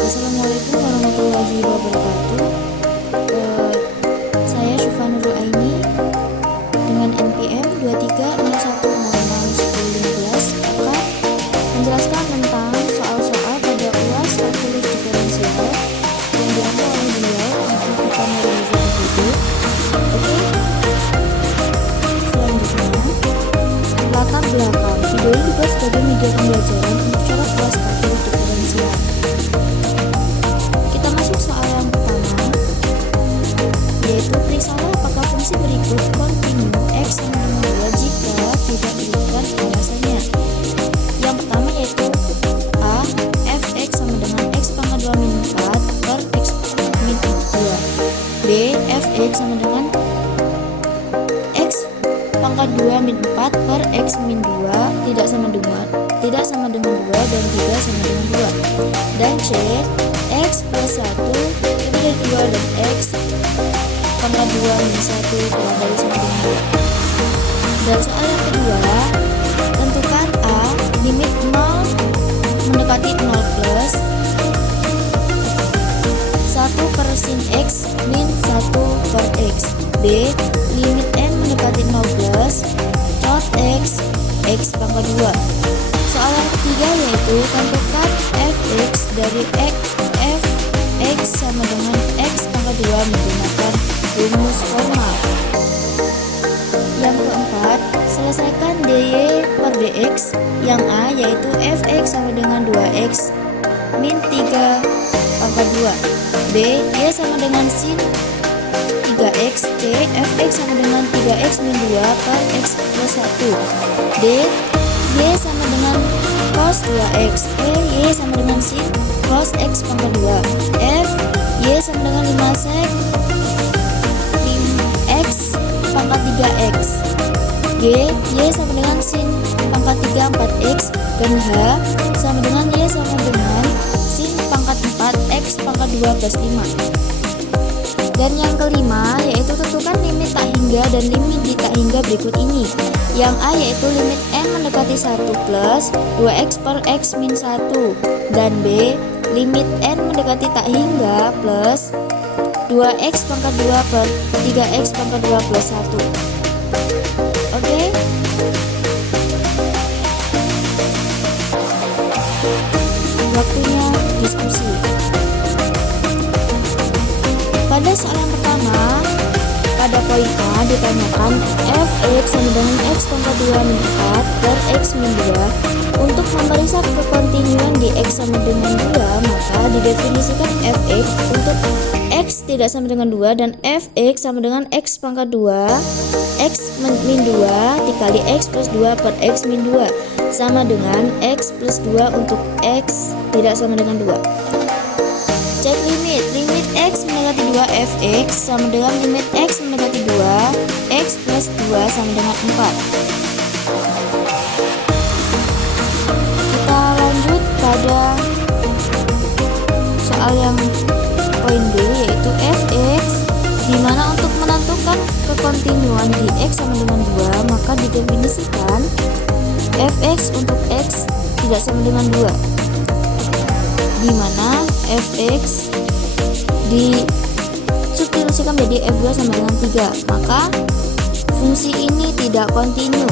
Assalamualaikum warahmatullahi wabarakatuh. Saya Syufa Nurul Aini dengan NPM 2301661015 akan menjelaskan tentang soal-soal pada UAS kalkulus diferensial yang diambil oleh beliau untuk kita merealisasi video. Oke. Selanjutnya, latar belakang. Video ini dibuat sebagai media pembelajaran untuk cara UAS kalkulus diferensial. Kita masuk soal yang pertama, yaitu perisalah apakah fungsi berikut kontinu x sama dengan 2 jika tidak diberikan alasannya. Yang pertama yaitu a, fx sama dengan x pangkat 2 min 4 per x min 2. B, fx sama dengan x pangkat 2 min 4 per x min 2 tidak sama dengan 2 dan tidak sama dengan 2. Dan C, x plus 1 lebih dari 2 dan x pangkat 2 min 1 kurang dari sama dengan 2. Dan soal yang kedua, tentukan a, limit 0 mendekati 0 plus 1 per sin x min 1 per x. B, limit n mendekati 0 plus cot x pangkat 2. Soal yang ketiga yaitu tentukan fx dari fx sama dengan x pangkat 2 menggunakan rumus formal. Yang keempat, selesaikan dy per dx. Yang a yaitu fx sama dengan 2x min 3 pangkat 2. B, y sama dengan sin 3x. C, fx sama dengan 3x min 2 per x plus 1. D, y sama dengan cos 2x. E, y sama dengan sin cos x pangkat 2. F, y sama dengan 5 sec x pangkat 3x. G, y sama dengan sin pangkat 3 4x. Dan H sama dengan y sama dengan sin pangkat 4x pangkat 2 plus 5. Dan yang kelima yaitu tentukan limit tak hingga dan limit di tak hingga berikut ini. Yang A yaitu limit n mendekati 1 plus 2x per x min 1. Dan B, limit n mendekati tak hingga plus 2x pangkat 2 per 3x pangkat 2 plus 1. Oke. Waktunya diskusi. Pada soal yang pertama, pada poin A ditanyakan fx sama dengan x pangkat 2 min 4 per x min 2. Untuk memeriksa kekontinuan di x sama dengan 2, maka didefinisikan fx untuk x tidak sama dengan 2 dan fx sama dengan x pangkat 2 x min 2 dikali x plus 2 per x min 2 sama dengan x plus 2 untuk x tidak sama dengan 2. Cek limit x mendekati 2 fx sama dengan limit x mendekati 2 x plus 2 sama dengan 4. Kita lanjut pada soal yang poin B yaitu fx, dimana untuk menentukan kekontinuan di x sama dengan 2 maka didefinisikan fx untuk x tidak sama dengan 2, dimana fx disubstitusikan menjadi f2 sama dengan 3, maka fungsi ini tidak kontinu.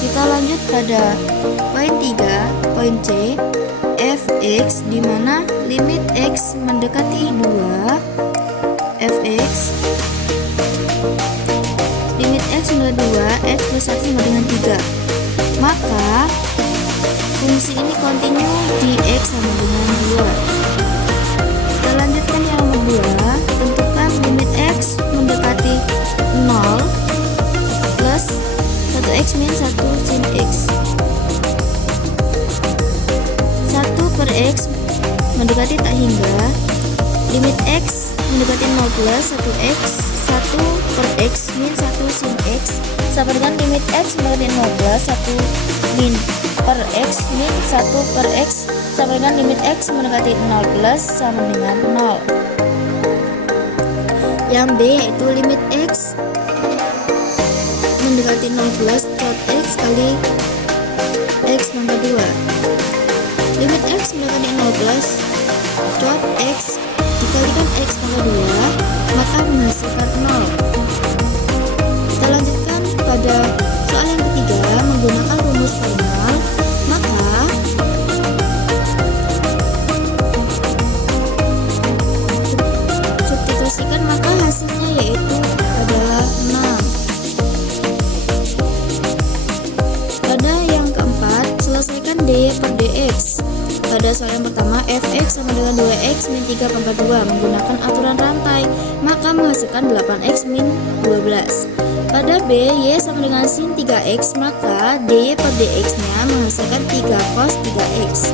Kita lanjut pada poin 3, poin C, fx dimana limit x mendekati 2 fx limit x mendekati 2 x plus 1 sama dengan 3, maka fungsi ini kontinu di x sama dengan 2. Kita lanjutkan yang kedua, tentukan limit x mendekati 0 plus 1x min 1 sin x. 1 per x mendekati tak hingga, limit x mendekati 0 plus 1x 1 per x min 1 sin x sama dengan limit x mendekati 0 plus 1 min per x min 1 per x sama dengan limit x mendekati 0 plus sama dengan 0. Yang B yaitu limit x mendekati 0 plus cot x kali x pangkat 2. Limit x mendekati 0 plus Dot X dikalikan X pangkat 2 maka menghasilkan 0. Kita lanjutkan pada soal yang ketiga menggunakan rumus formal, maka substitusikan maka hasilnya yaitu adalah 6. Pada yang keempat, selesaikan dy per dx. Pada soal yang pertama, fx sama dengan 2x min 3 pangkat 2 menggunakan aturan rantai, maka menghasilkan 8x min 12. Pada b, y sama dengan sin 3x, maka dy per dx nya menghasilkan 3 cos 3x.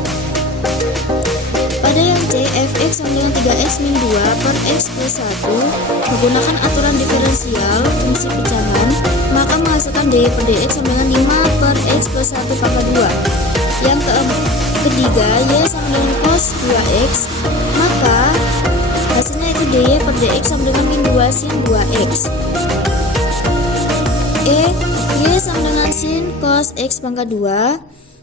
Pada yang c, fx sama dengan 3x min 2 per x plus 1 menggunakan aturan diferensial fungsi pecahan, maka menghasilkan dy per dx sama dengan 5 per x plus 1 pangkat 2. Yang ketiga, y sama dengan cos 2x, maka hasilnya itu dy per dx sama dengan min 2 sin 2x. Y sama dengan sin cos x pangkat 2,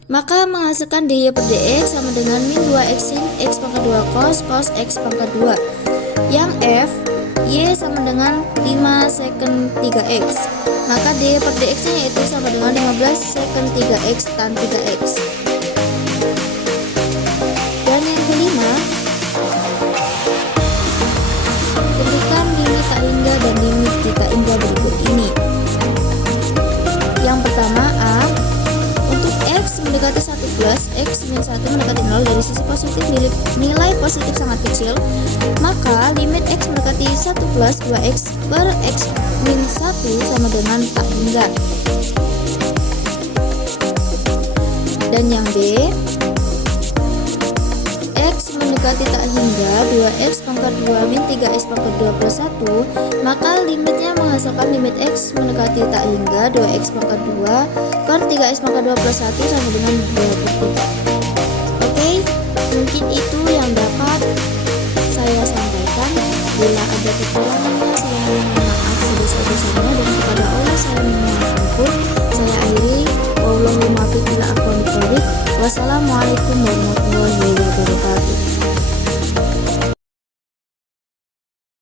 maka menghasilkan dy per dx sama dengan min 2x sin x pangkat 2 cos x pangkat 2. Yang f, y sama dengan 5 secant 3x, maka dy per dx nya yaitu sama dengan 15 secant 3x tan 3x. Dan yang kelima, berikan limit tak hingga dan limit tak hingga berikut ini. Yang pertama, A, untuk x mendekati 1 plus x min 1 mendekati 0 dari sisi positif nilai positif sangat kecil, maka limit x mendekati 1 plus 2x per x min 1 sama dengan tak hingga. Dan yang B, x mendekati tak hingga 2x pangkat 2 min 3x pangkat 2 plus 1, maka limitnya menghasilkan limit x mendekati tak hingga 2x pangkat 2 per 3x pangkat 2 plus 1 sama dengan 2 per 3. Oke, mungkin itu yang dapat saya sampaikan. Bila ada kekurangannya, saya mohon maaf sebesar-besarnya, dan kepada Allah saya memohon ampun. Saya akhiri, wallahul muwaffiq ila aqwamit thoriq. Wassalamualaikum warahmatullahi wabarakatuh.